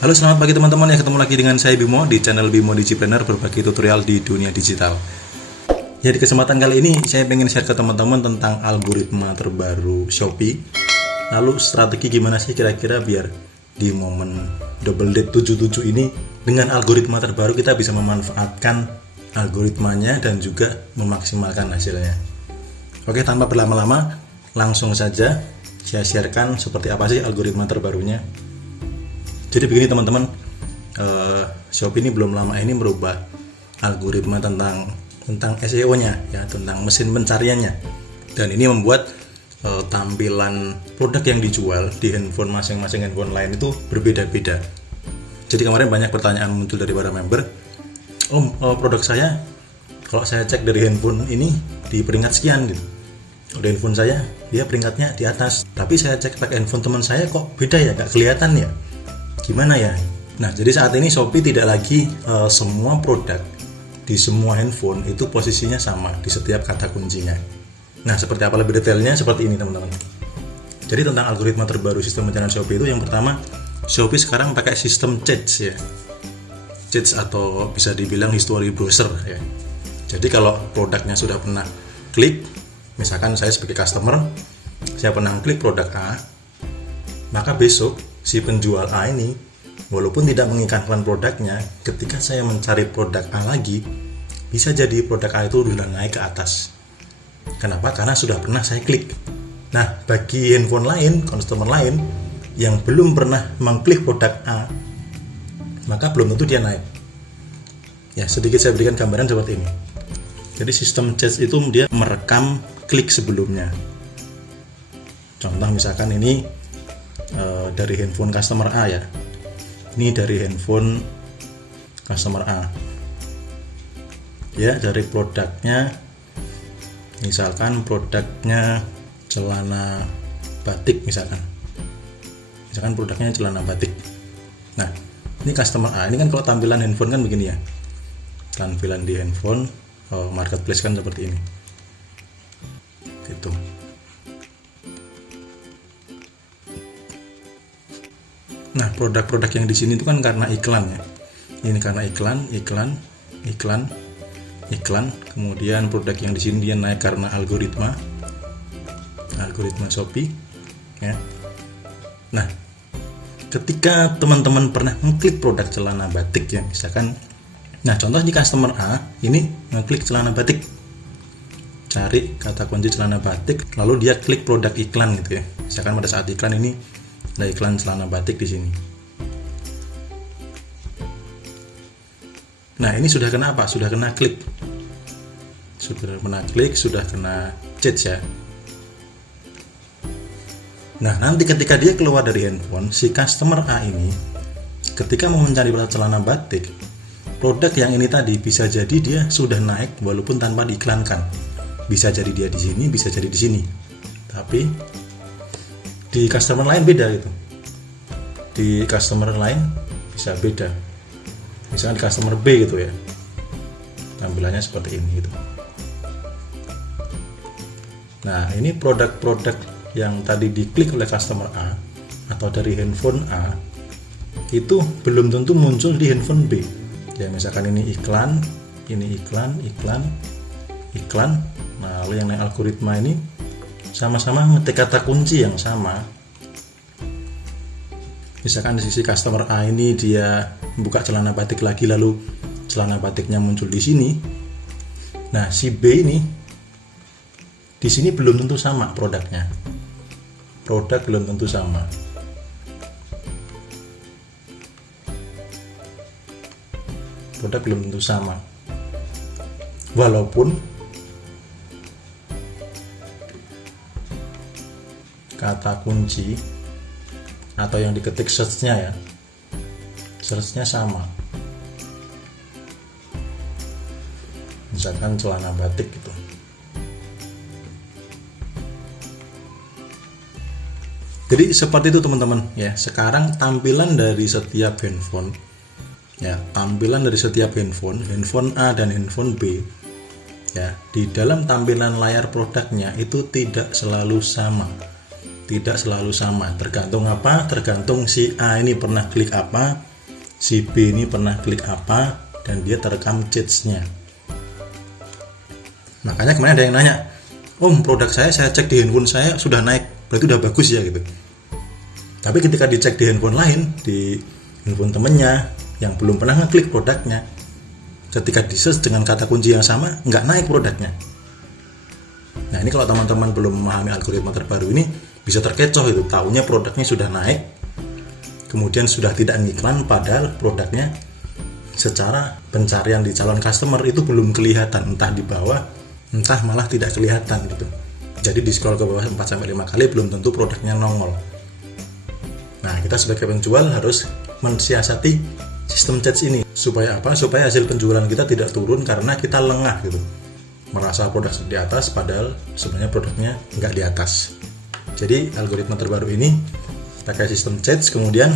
Halo, selamat pagi teman-teman, ya ketemu lagi dengan saya Bimo di channel Bimo Digipreneur, berbagi tutorial di dunia digital. Ya, di kesempatan kali ini saya pengen share ke teman-teman tentang algoritma terbaru Shopee. Lalu strategi gimana sih kira-kira biar di momen double date 77 ini dengan algoritma terbaru kita bisa memanfaatkan algoritmanya dan juga memaksimalkan hasilnya. Oke, tanpa berlama-lama langsung saja saya sharekan seperti apa sih algoritma terbarunya. Jadi begini teman-teman, Shopee ini belum lama ini merubah algoritma tentang SEO-nya, ya, tentang mesin pencariannya, dan ini membuat tampilan produk yang dijual di handphone masing-masing handphone lain itu berbeda-beda. Jadi kemarin banyak pertanyaan muncul dari para member, produk saya kalau saya cek dari handphone ini di peringkat sekian gitu. Di handphone saya dia peringkatnya di atas, tapi saya cek pakai handphone teman saya kok beda ya, gak kelihatan ya. Gimana ya? Nah, jadi saat ini Shopee tidak lagi semua produk di semua handphone itu posisinya sama di setiap kata kuncinya. Nah, seperti apa lebih detailnya seperti ini teman-teman. Jadi tentang algoritma terbaru sistem pencarian Shopee itu, yang pertama, Shopee sekarang pakai sistem chats ya. Chats atau bisa dibilang history browser ya. Jadi kalau produknya sudah pernah klik, misalkan saya sebagai customer, saya pernah klik produk A, maka besok si penjual A ini walaupun tidak mengiklankan produknya, ketika saya mencari produk A lagi, bisa jadi produk A itu sudah naik ke atas. Kenapa? Karena sudah pernah saya klik. Nah, bagi handphone lain, customer lain yang belum pernah mengklik produk A, maka belum tentu dia naik. Ya, sedikit saya berikan gambaran seperti ini. Jadi sistem chat itu dia merekam klik sebelumnya. Contoh misalkan ini dari handphone customer A ya. Ini dari handphone customer A. Ya, dari produknya misalkan produknya celana batik misalkan. Misalkan produknya celana batik. Nah, ini customer A. Ini kan kalau tampilan handphone kan begini ya. Tampilan di handphone marketplace kan seperti ini. Gitu. Nah, produk-produk yang di sini itu kan karena iklan ya. Ini karena iklan. Kemudian produk yang di sini dia naik karena algoritma Shopee ya. Nah, ketika teman-teman pernah mengklik produk celana batik ya, misalkan, nah contoh di customer A ini mengklik celana batik, cari kata kunci celana batik, lalu dia klik produk iklan gitu ya. Misalkan pada saat iklan ini ada iklan celana batik di sini. Nah, ini sudah kena apa? Sudah kena klik. Sudah kena chat ya. Nah, nanti ketika dia keluar dari handphone, si customer A ini ketika mau mencari celana batik, produk yang ini tadi bisa jadi dia sudah naik walaupun tanpa diiklankan. Bisa jadi dia di sini, bisa jadi di sini. Tapi di customer lain beda gitu. Di customer lain bisa beda. Misalkan di customer B gitu ya. Tampilannya seperti ini gitu. Nah, ini produk-produk yang tadi diklik oleh customer A atau dari handphone A itu belum tentu muncul di handphone B. Ya, misalkan ini iklan. Nah, lalu yang naik algoritma ini sama-sama ngetik kata kunci yang sama. Misalkan di sisi customer A ini dia membuka celana batik lagi, lalu celana batiknya muncul di sini. Nah, si B ini di sini belum tentu sama produknya. Produk belum tentu sama. Produk belum tentu sama. Walaupun kata kunci atau yang diketik search-nya sama. Misalkan celana batik gitu. Jadi seperti itu teman-teman ya. Sekarang tampilan dari setiap handphone ya, handphone A dan handphone B ya, di dalam tampilan layar produknya itu tidak selalu sama. Tergantung apa? Tergantung si A ini pernah klik apa, si B ini pernah klik apa, dan dia terekam chats-nya. Makanya kemarin ada yang nanya, Om, produk saya cek di handphone saya sudah naik, berarti udah bagus ya gitu. Tapi ketika dicek di handphone lain, di handphone temennya yang belum pernah ngeklik produknya, ketika di search dengan kata kunci yang sama, nggak naik produknya. Nah ini kalau teman-teman belum memahami algoritma terbaru ini, bisa terkecoh itu, taunya produknya sudah naik, kemudian sudah tidak ngiklan, padahal produknya secara pencarian di calon customer itu belum kelihatan, entah di bawah, entah malah tidak kelihatan gitu. Jadi di scroll ke bawah 4-5 kali belum tentu produknya nongol. Nah kita sebagai penjual harus mensiasati sistem chats ini. Supaya apa? Supaya hasil penjualan kita tidak turun karena kita lengah gitu, merasa produk di atas padahal sebenarnya produknya nggak di atas. Jadi algoritma terbaru ini pakai sistem chats, kemudian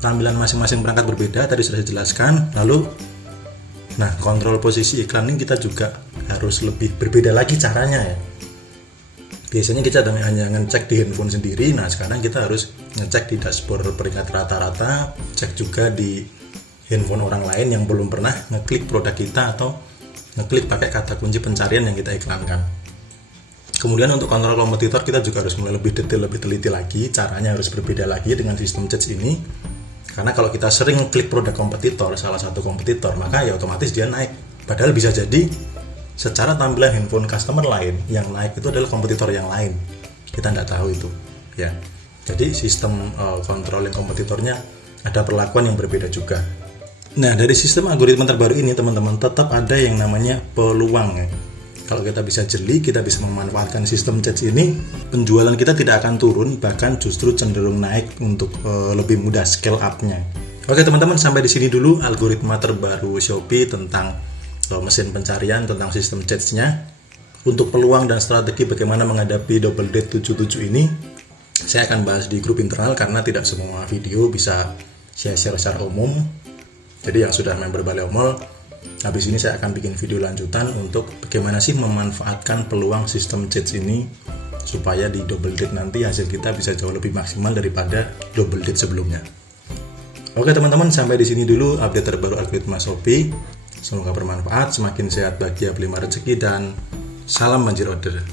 tampilan masing-masing perangkat berbeda, tadi sudah dijelaskan. Lalu nah kontrol posisi iklan ini kita juga harus lebih berbeda lagi caranya ya. Biasanya kita hanya ngecek di handphone sendiri, nah sekarang kita harus ngecek di dashboard peringkat rata-rata, cek juga di handphone orang lain yang belum pernah ngeklik produk kita atau ngeklik pakai kata kunci pencarian yang kita iklankan. Kemudian untuk kontrol kompetitor kita juga harus mulai lebih detail, lebih teliti lagi, caranya harus berbeda lagi dengan sistem chats ini. Karena kalau kita sering klik produk kompetitor, salah satu kompetitor, maka ya otomatis dia naik. Padahal bisa jadi secara tampilan handphone customer lain yang naik itu adalah kompetitor yang lain. Kita tidak tahu itu ya. Jadi sistem controlling kompetitornya ada perlakuan yang berbeda juga. Nah dari sistem algoritma terbaru ini teman-teman tetap ada yang namanya peluang ya. Kalau kita bisa jeli, kita bisa memanfaatkan sistem chats ini, penjualan kita tidak akan turun, bahkan justru cenderung naik untuk lebih mudah scale up-nya. Oke teman-teman, sampai di sini dulu algoritma terbaru Shopee tentang mesin pencarian, tentang sistem chats-nya. Untuk peluang dan strategi bagaimana menghadapi double date 77 ini, saya akan bahas di grup internal karena tidak semua video bisa saya share secara umum. Jadi yang sudah member Balai Omol, habis ini saya akan bikin video lanjutan untuk bagaimana sih memanfaatkan peluang sistem chats ini supaya di double date nanti hasil kita bisa jauh lebih maksimal daripada double date sebelumnya. Oke teman-teman, sampai di sini dulu update terbaru algoritma Shopee. Semoga bermanfaat, semakin sehat, bahagia, beli rezeki, dan salam banjir order.